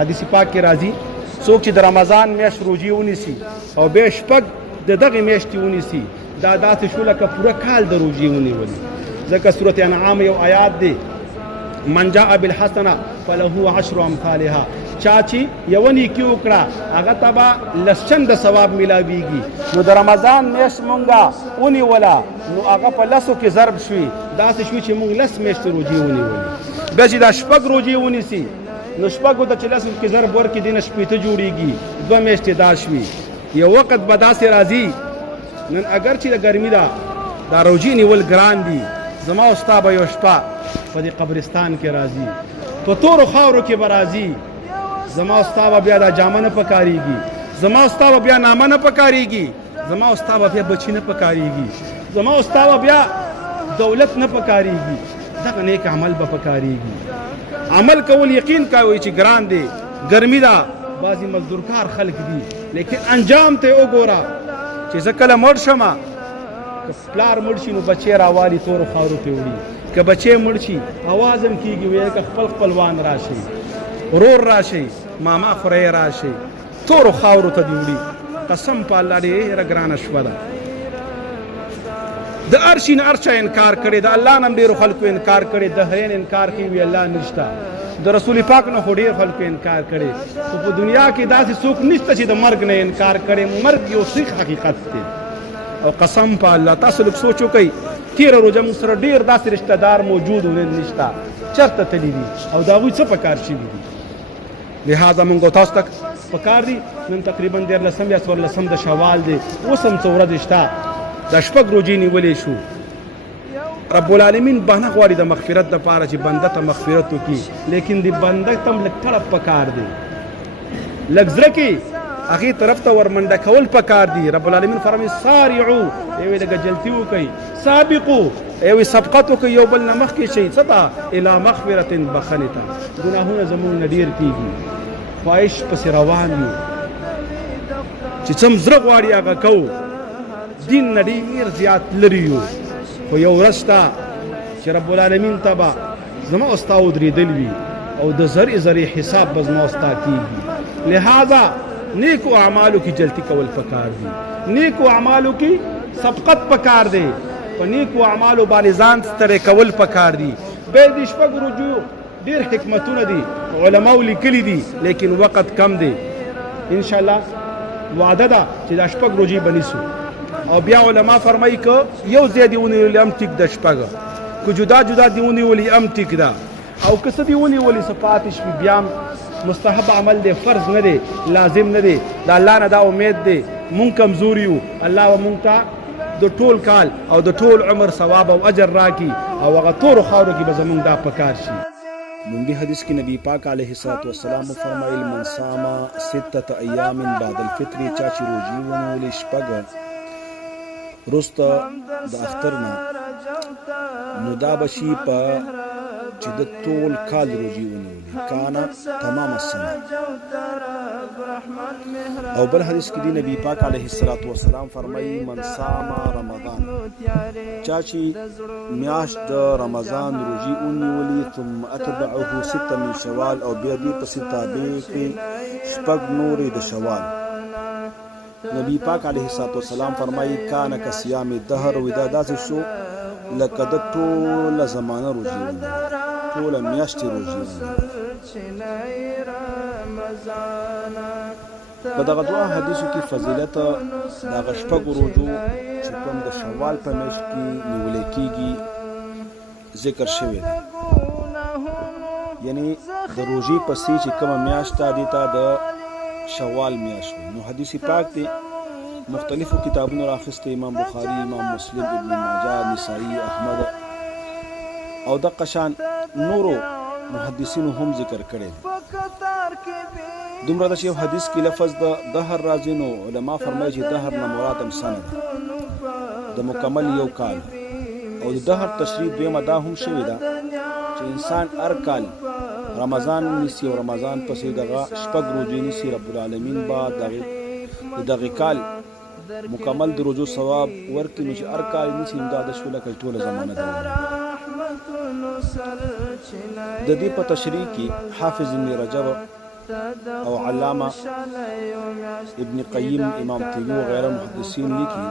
حدیث پاک کې راځي څوک چې د رمضان میاشت روژې ونیسي او بیا شپږ د دغې میاشتې ونیسي دا داسې شو لکه پوره کال د روژې ونیولي. ځکه صورت انعام یو آیات دی من جاء بالحسنه فله 10 امثالها. چا چې یوه نیکي وکړه هغه ته به لس چنده ثواب میلاویږي. نو د رمضان میاشت مونږه ونیوله نو هغه په لسو کې ضرب شوي داسې شوي چې مونږ لس میاشتې روژې ونیولې. بیا چې دا شپږ روژې ونیسي نو شپږو ته چې لسو کې ضرب ورکړي دې نه شپېته جوړېږي 2 میاشتې دا شوي. یو وخت به داسې راځي نن اگر چې د ګرمي ده دا روژې نیول ګران دي زما او ستا به یو شپه په دې قبرستان کې راځي په تورو خاورو کې به راځي زما او ستا به بیا دا جامه نه پکارېږي زما او ستا به بیا نامه نه پکارېږي زما او ستا به بیا بچي نه پکارېږي زما او ستا به بیا دولت نه پکارېږي دغه نیک عمل به پکارېږي. عمل کول یقین کوي چې ګران دی ګرمي ده بعضې مزدورکار خلک دي لیکن انجام ته وګوره چې زه کله مړ شمه که پلار مړ شي نو بچی راوالي تورو خاورو ته وړي که بچی مړ شي اواز هم کېږي وایي که خپل خپلوان راشي ورور راشي ماما خوری راشي تورو خاورو ته دې وړي. قسم په الله ډېره ګرانه شپه ده. د هر شي نه هر چا انکار کړی د الله نه هم ډېرو خلکو انکار کړی د هرین انکار کوي وي الله نشته د رسول پاک نه خو ډېر خلکو انکار کړی خو په دنیا کې داسې څوک نشته چې د مرګ نه انکار کړی. مرګ یو صحیح حقیقت دی او قسم په الله تاسو لږ سوچ وکئ تېره روژه موږ سره ډېر داسې رشته دار موجود و نن نشته چېرته تللي دي او د هغوی څه په کار شوي دي. لہذا موږ تاسو ته په کار دي نن تقریبا 13 یا 14 د شوال دی اوس هم څه ورځې شته دا شپږ روژې نیولې شو. رب العالمین بهانه غواړي د مغفرت دپاره چې بنده ته مغفرت وکړي لیکن د بنده ته هم لږ طلب پکار دی لږ زړه کې هغې طرف ته ورمنډه کول پکار دي. رب العالمین فرمایي سارعو یوې لږه جلتي وکئ سابقو یوې سبقت وکئ یو بل نه مخکې شئ څه ته الی مغفرت بخښنې ته. ګناهونه زموږ نه ډېر کېږي خواهش پسې روان یو چې څه زړه غواړي هغه کوو دین نه ډېر زیات لرې یو خو یو ورځ شته چې رب العالمین ته به زما او ستا ودرېدل وي او د ذرې ذرې حساب به زما او ستا کېږي. لہذا نیکو اعمالو کې جلتی کول پکار دي نیکو اعمالو کې سبقت پکار دی په نیکو اعمالو باندې ځان ستړی کول پکار دي. بیا د شپږ روژو ډېر حکمتونه دي علماو لیکلي دي لیکن وخت کم دی. انشاءالله وعده ده چې دا شپږ روژې به نیسو او بیا علما فرمایي که یو ځای دې ونیولي هم ټیک ده شپږه که جدا جدا دې ونیولي هم ټیک ده او که څه دې ونیولي څه پاتې شوي بیا هم مستحب عمل دی فرض نه دی لازم نه دی د الله نه دا امید دی مونږ کمزور یو الله به مونږ ته د ټول کال او د ټول عمر ثواب او اجر راکړي او هغه تورو خاورو کې به زمونږ دا پکار شي. لومړي حدیث کې نبی پاک علیه السلام فرمایل من صام 6 ایام بعد الفطر چا چې روژې ونیولې شپږ وروسته د اختر نه نو دا به شي په چې د ټول کال روژې ونیولې کانا تمام السنه. او بل حدیث کې دی نبی پاک علیه السلام فرمایي من صام رمضان چا چې میاشت د رمضان روژې ونیولې ثم اتبعه 6 من شوال او بیا دې پسې تابع کړي شپږ نورې د شوال. نبی پاک علیه السلام فرمایي کان کصیام الدهر ودا داسې شو لکه د ټوله زمانه روژې ونیولې ټوله میاشتې روژې په دغه دوه حدیثو کې فضیلت د هغه شپږو روژو چې کوم د شوال په میاشت کې نیولې کېږي ذکر شوی دی. یعنی د روژې پسې چې کومه میاشت ده دې ته د شوال میاشت وي. نو حدیث پاک دی مختلفو کتابونو راخسته امام بخاری امام مسلم ابن ماجه نسائی احمد او د قشان نورو محدثینو هم ذکر کړي. دومره د یو حدیث کې لفظ د دهر راځي نو علما فرمایي چې دهر نه مراد هم سنه ده د مکمل یو کال او د دهر تشریح دویمه دا هم شوې ده چې انسان هر کال رمضان نیسي او رمضان پسې دغه شپږ روژې نیسي رب العالمین به دغه کال مکمل د روژو ثواب ورکړي. نو چې هر کال نیسي دا د شو لکه ټوله زمانه ده. د دې په تشریح کې حافظ ابن رجب او علامه ابن قیم امام طیبی وغیرہ محدثین لیکي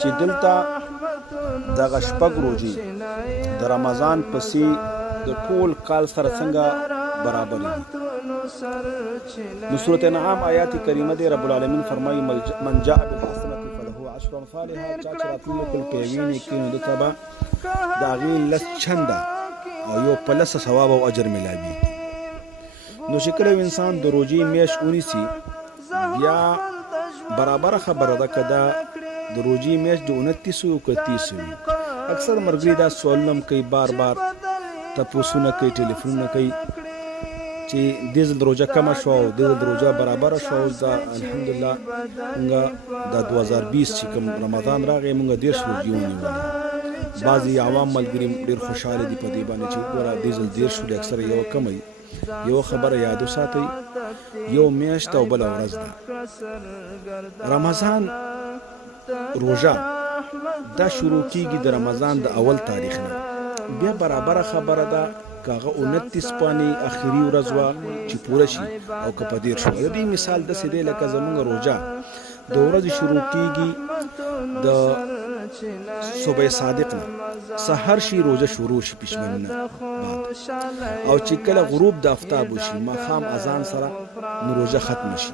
چې دلته دغه شپږ روزې د رمضان پسې د ټول کال سره څنګه برابر دي. نو سورۃ انعام آیات کریمه دی رب العالمین فرمایي من جاء بالحسنة فله عشر امثالها. چا چې راتلو کول پیوینې کوي نو دته به د هغې لس چنده او یو په لسه ثواب او اجر میلاوي. نو چې کله انسان د روزې میاشت ونیسي بیا برابره خبره ده که دا د روزې میاشت د 29 او که 30 وي. اکثر ملګري دا سوالونه هم کوي، بار بار تپوسونه کوي، ټلیفونونه کوي چې دې ځل روزه کمه شوه او دې ځل روزه برابره شوه. اوس دا الحمدلله مونږ دا 2020 چې کوم رمضان راغی مونږ 10 روزې ونیولې. بعضې عوام ملګري ډېر خوشحاله دي په دې باندې چې ګوره دې ځل 10 شولې. اکثره یوه کمه یو خبره یاد وساتئ، یو میاشت او بله ورځ ده. رمضان روژه دا شروع کیږي د رمضان د اول تاریخ نه. بیا برابره خبره ده که هغه 29 پانې اخري ورځ وه چې پوره شي او که په 10 شوه. د دې مثال داسې دی لکه زموږ روژه د ورځې شروع کیږي د صبح صادق نه، سحر شي روزه شروع شي پښمن نه بعد، او چې کله غروب د آفتاب وشي ماښام اذان سره نو روزه ختم شي.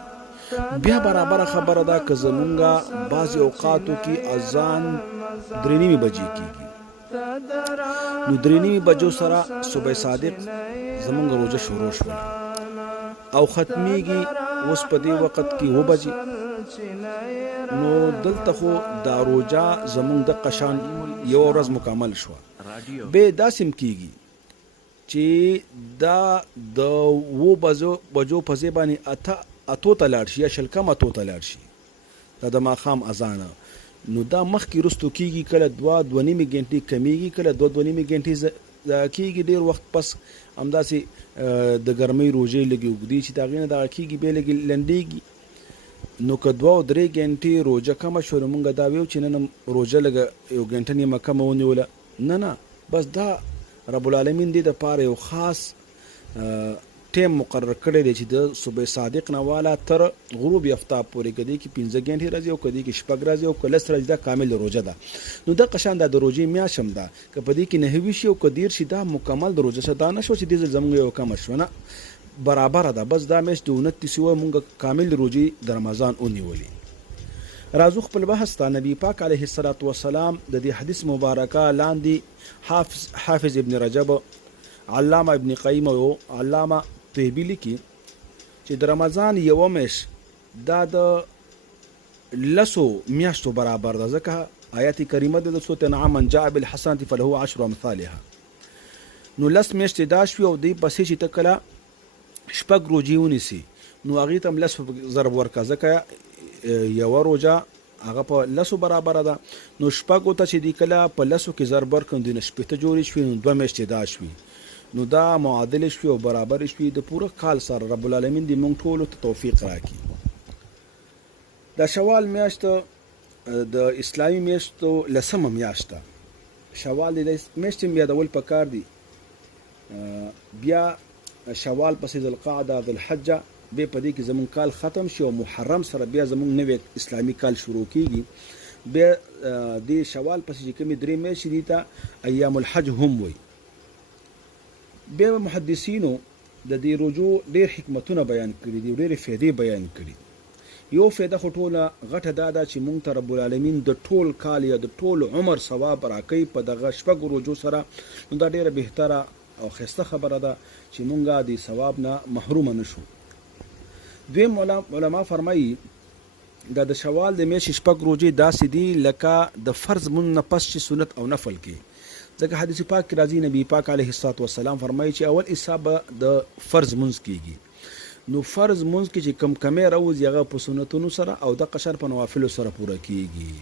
بیا برابره خبره ده که زمونږه بعضې اوقاتو کې اذان 3:30 بجې کېږي نو 3:30 بجو سره صبح صادق زمونږ روزه شروع شوه او ختمیږي اوس په دې وخت کې 9 بجې. نو دلته خو دا روزه زمونږ د قشان یو ورځ مکمل شوه. به داسې هم کېږي چې دا د 9 بجو په ځای باندې اتو ته لاړ شي یا شل کم اتو ته لاړ شي دا د ماښام اذانه. نو دا مخکې رستو کېږي، کله 2.5 غنټې کمیږي، کله 2.5 غنټې کېږي. ډېر وخت پس همداسې د ګرمۍ روژې لږې اوږدې چې د هغې نه دغه کېږي بیا لږې لنډېږي. نو که 2-3 غنټې روژه کمه شوه نو مونږ دا ویو چې نن روژه لږه یو غنټه نیمه کمه ونیوله. نه بس دا رب العالمین دې دپاره یو خاص ټیم مقرر کړی دی چې د صبح صادق نه والا تر غروب آفتاب پورې کدی کې 15 غنټې راځي او کدی کې 6 راځي او کله سره دا کامل روزه ده. نو د قشان د روزې میاشت هم ده که په دې کې 9 شي او کدیر شي دا مکمل د روزه شته نه شو چې د زموږ یو کم شونه برابر ده. بس دا میاشت د 29 و مونږ کامل روزې د رمضان ونیولې. راځو خپل بحث ته. نبی پاک علیه الصلاۃ والسلام د دې حدیث مبارکه لاندې حافظ ابن رجب، علامه ابن قیم او علامه طیبی لیکي چې د رمضان یوه میاشت دا د 10 میاشتو برابر ده. ځکه آیات کریمه د سورۃ انعام من جاء بالحسنة فله 10 امثالها. نو 10 میاشتې دا شوي او دی پسې چې ته کله 6 روزې ونیسي نو هغې ته هم 10 ضرب ورکړه ځکه یوه روژه هغه په 10 برابره ده. نو 6 ته چې دی کله په 10 کې ضرب ورکړو نو 9 جوړې شوي نو 2 میاشتې دا شوي نو دا معادل شوي او برابر شوي د پوره کال سره. رب العالمین دې مونږ ټولو ته توفیق راکړي. دا شوال میاشت د اسلامي میاشتو 10مه میاشت ده. شوال د میاشتې یادول پکار دي. بیا شوال پسې ذوالقعده ذوالحجه بیا په دې کې زمونږ کال ختم شي او محرم سره بیا زمونږ نوی اسلامي کال شروع کیږي. بیا د شوال پسې چې کومې 3 میاشتې دي ته ایام الحج هم وي. بیا محدثینو د دې روزو ډېر حکمتونه بیان کړي دي، ډېرې فایدې بیان کړي. یو فایده خو ټوله غټه دا ده چې مونږ ته رب العالمین د ټول کال یا د ټول عمر ثواب راکوي په دغه 6 روزو سره. نو دا ډېره بهتره او ښایسته خبره ده چې مونږ د ثواب نه محرومه نه شو. دویم علما فرمایي دا د شوال د میاشتې 6 روزې داسې دي لکه د فرض مونږ نه پس چې سنت او نفل کې. ځکه حدیث پاک کې راځي نبی پاک علیه الصلاۃ والسلام فرمایي چې اول حساب د فرض منځ کېږي. نو فرض منځ کې چې کمې راوځي هغه په سنتونو سره او د قشر په نوافلو سره پوره کېږي.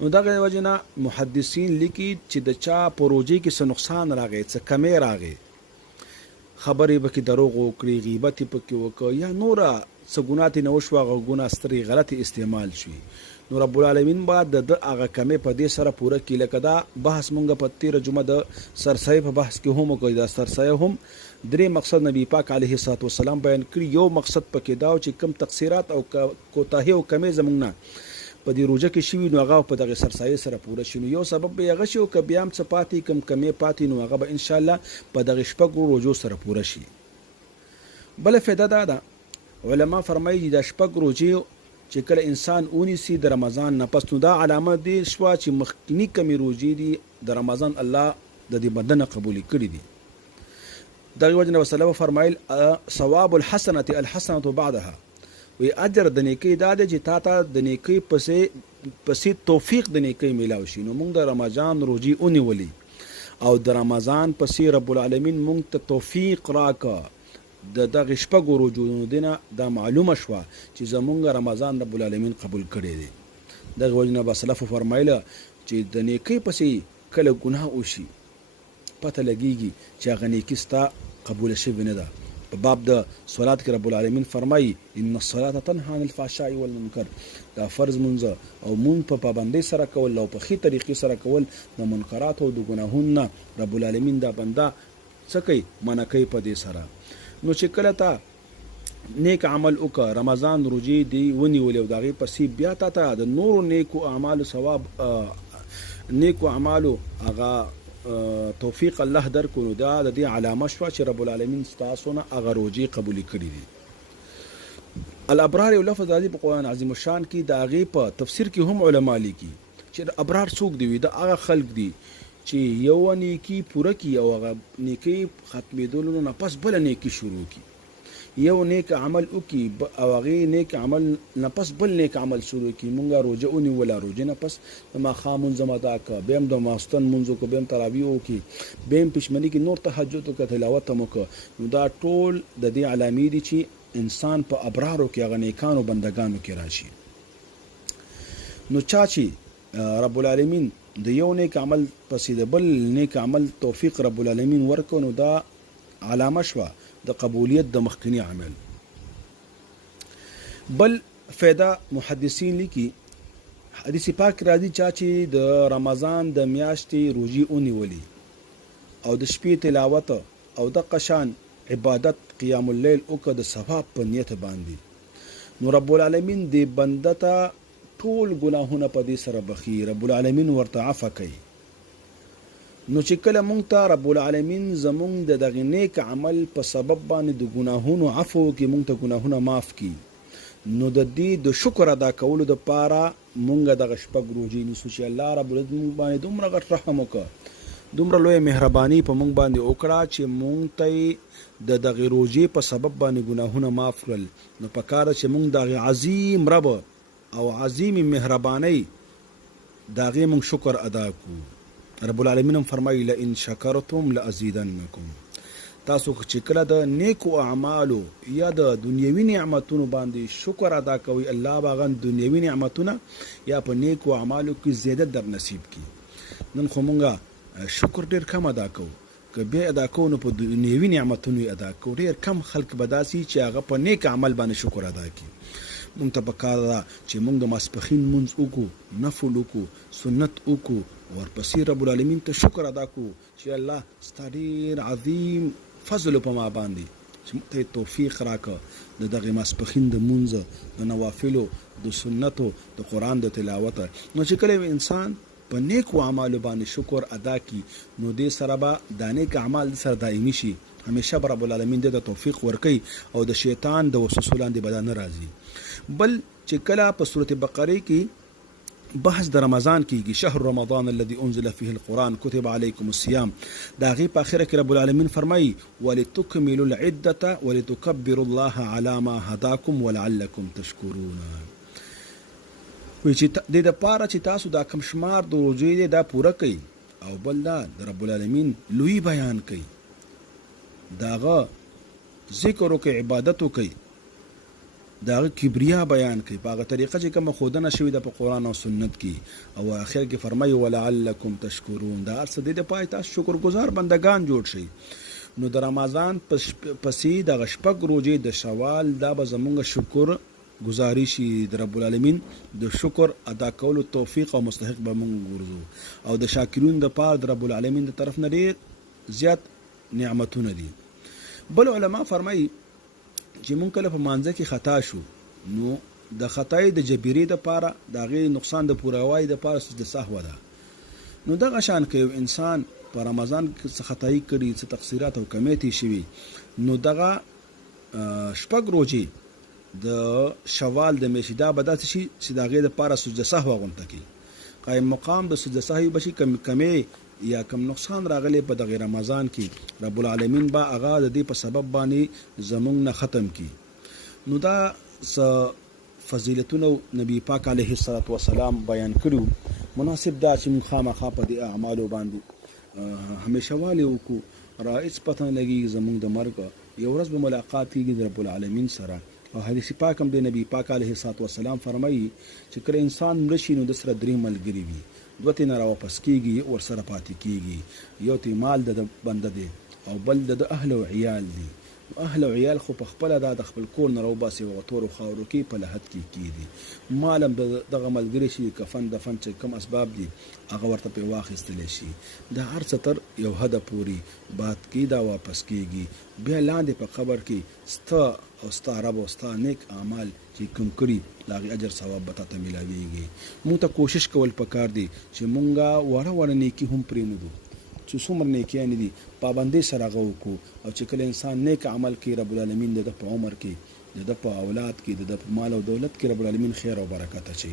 نو دغه وجه نه محدثین لیکي چې د چا په روزې کې څه نقصان راغی، څه کمې راغی، خبرې به کې دروغ وکړي، غیبت یې پکې وکړه یا نوره څه ګناه ترې نه وشوه، هغه ګناه سترې غلطې استعمال شوي. نو رب العالمین باید د هغه کمې په دې سره پوره کړي. لکه دا بحث مونږ په تېره جمعه د سرسایې په بحث کې هم وکړو. دا سرسایه هم درې مقصد نبی پاک علیه الصلاۃ والسلام بیان کړي. یو مقصد پکې دا چې کم تقصیرات او کوتاهی او کمی زمونږ نه په دې روژه کې شوي نو هغه په دغه سرسایې سره پوره شي. نو یو سبب به هغه شي او که بیا هم څه پاتې کم کمی پاتې نو هغه به انشاءالله په دغه شپږو روژو سره پوره شي. بله فایده دا ده علما فرمایي دا شپږ روژې چې کله انسان ونیسي د رمضان نه پس نو دا علامه دی شوه چې مخکینی کمې روژې دي د رمضان الله د دې بنده نه قبولې کړي دي. دغې وجه نه وسلم فرمایل ثواب الحسنة الحسنة بعدها، وی اجر د نیکۍ دا دی چې تا ته د نیکۍ پسې توفیق د نیکۍ میلاو شي. نو موږ د رمضان روژې ونیولې او د رمضان پسې رب العالمین موږ ته توفیق راکړه د دغه شپږو روژو دینه دا معلومه شوه چې زمونږ رمضان رب العالمین قبول کړی دی. دغه وجه نه به سلفو فرمایله چې د نیکۍ پسې کله ګناه وشي پته لګیږي چې هغه نیکي ستا قبوله شوې نه ده. په باب د صلات کې رب العالمین فرمایي ان الصلاة تنهى عن الفحشاء والمنکر، دا فرض منځ او مون په پابندۍ سره کول او په ښې طریقې سره کول د منکرات او د ګناهونو نه رب العالمین دا بنده څه کوي منع کوي په دې سره. نو چې کله تا نیک عمل وکړه رمضان روژې دی ونیولې او د هغې پسې بیا تا ته د نورو نیکو اعمالو ثواب نیکو اعمالو هغه توفیق الله درکړو نو دا د دې علامه شوه چې رب العالمین ستاسو نه هغه روژې قبولې کړي دي. الابرار یو لفظ راځي په قرآن عظیم الشان کې د هغې په تفسیر کې هم علما لیکي چې ابرار څوک دی. دا هغه خلق دي چې یو نیکی پوره کی او هغه نیکی ختمېدلو نه پس بله نیکی شروع کی، یو نیک عمل وکي او هغې نیک عمل نه پس بل نیک عمل شروع کی. مونږه روژه ونیوله روژې نه پس د ماښام مونځ م ادا کړه، بیا هم د ماخوستن مونځ وکړه، بیا هم تراویح وکړي، بیا هم پشمني کې نور تهجد وکړه، تلاوت هم وکړه. نو دا ټول د دې علامې دي چې انسان په ابرارو کې هغه نیکانو بندګانو کې راشي. نو چا چې رب العالمین د یو نیک عمل پسې د بل نیک عمل توفیق رب العالمین ورکړو نو دا علامه شوه د قبولیت د مخکنی عمل. بل فایده محدثین لیکي حدیث پاک راځي چا چې د رمضان د میاشتې روژې ونیولې او د شپې تلاوت او د قشان عبادت قیام اللیل وکړه د ثواب په نیت باندې نو رب العالمین دې بنده ته ټول ګناهونه په دې سره بخي، رب العالمین ورته عفو کوي. نو چې کله مونږ ته رب العالمین زمونږ د دغه نیک عمل په سبب باندې د ګناهونو عفو وکړي، مونږ ته ګناهونه معاف کړي، نو د دې د شکر ادا کولو دپاره مونږ دغه شپږ روژې نیسو چې الله رب العالمین مونږ باندې دومره غټ رحم وکړه، دومره لویه مهرباني په مونږ باندې وکړه چې مونږ ته د دغه روژې په سبب باندې ګناهونه معاف کړل. نو پکار ده چې مونږ دغه عظیم رب او عظیم مهرباني د هغې مونږ شکر ادا کړو. رب العالمین هم فرمایي لئن شکرتم لازیدنکم، تاسو چې کله د نیکو اعمالو یا د دنیوي نعمتونو باندې شکر ادا کوئ الله به هغه دنیوي نعمتونه یا په نیکو اعمالو کې زیادت در نصیب کړي. نن خو مونږ شکر ډېر کم ادا کوو، که بیا ادا کوو نو په دنیوي نعمتونو یې ادا کوو. ډېر کم خلک به داسي چې هغه په نیک عمل باندې شکر ادا کړي. مونږ ته پکار ده چې مونږ د ماسپښین مونځ وکړو، نفل وکړو، سنت وکړو، ورپسې رب العالمین ته شکر ادا کړو چې الله ستا ډېر عظیم فضل په ما باندې چې موږ ته توفیق راکړه د دغې ماسپښین د مونځ د نوافلو د سنتو د قرآن د تلاوت. نو چې کله انسان په نیکو اعمالو باندې شکر ادا کړي نو دې سره به دا نیک اعمال سره دایمي شي، همیشه به رب العالمین دې ته توفیق ورکوي او د شیطان د وسوسو لاندې به دا نه راځي. بل چې کله په سورة بقره کې بحث د رمضان کېږي شهر رمضان الذي انزل فيه القرآن كتب عليكم الصيام، دا هغې په آخره کې رب العالمین فرمایي ولتکملوا العدة ولتکبروا الله على ما هداكم ولعلكم تشکرون. وی چې دې دپاره چې تاسو دا کم شمار د روژې دی دا پوره کوئ او بل دا د رب العالمین لوی بیان کوي، د هغه ذکر وکړئ، عبادت وکړئ، د هغه کبریا بیان کوي په هغه طریقه چې کومه ښودنه شوې ده په قرآن او سنت کې. او آخر کې فرمایي ولعلکم تشکرون، دا هر څه دې دپاره تاسو شکرګزار بندگان جوړ شئ. نو د رمضان پسې دغه شپږ روژې د شوال دا به زمونږ شکر گزاری شي، د رب العالمین د شکر ادا کولو توفیق او مستحق به مونږ ګرځو او د شاکرون دپاره د رب العالمین د طرف نه ډېر زیات نعمتونه دي. بل علما فرمایي چې مونږ کله په مانځه کې خطا شو نو د خطای د جبیرې د پاره د هغې نقصان د پوروای د پاره سجده سهو ده. نو دغه شان که یو انسان په رمضان کې څه خطایي کړي، څه تقصیرات او کمیتې شوي، نو دغه شپږ روژې د شوال د میاشتې دا به داسې شي چې د هغې دپاره سجده سهو غونته کړي. قایم مقام د سجده سهو به شي کمې یا کم نقصان راغلی په دغه رمضان کې رب العالمین به هغه د دې په سبب باندې زمونږ نه ختم کړي. نو دا فضیلتونه نبی پاک علیه الصلاة والسلام بیان کړو. مناسب دا چې موږ خامخا په دې اعمالو باندې همیشه والي وکړو. را هېڅ پته نه لګېږي زمونږ د مرګ یو ورځ به ملاقات کېږي د رب العالمین سره. او حدیث پاک هم د نبی پاک علیه الصلاة والسلام فرمایي چې کله انسان مړه شي نو د سره درې ملګري وي، دوه ترې نه راواپس کېږي ورسره پاتې کېږي. یو ترې مال د بنده دی او بل د اهل او عیال دي. اهل او عیال خو په خپله دا د خپل کور نه راوباسي او تورو خاورو کې په لحد کې کېږي. مال هم دغه ملګري شي، کفن دفن چې کوم اسباب دي هغه ورته پرې واخیستلی شي. دا هر څه تر یو حده پورې باد کې دا واپس کېږي. بیا لاندې په قبر کې ستا او ستا رب او ستا نیک اعمال چې کوم کړي د هغې اجر ثواب به تاته میلاویږي. موږ ته کوشش کول پکار دی چې مونږه وړه نیکي هم پرېنږدو، چې څومره نیکیانې دي پابندۍ سره هغه وکړو. او چې کله انسان نیک عمل کوي رب العالمین د ده په عمر کې، د ده په اولاد کې، د ده په مال او دولت کې رب العالمین خیر او برکت اچوي.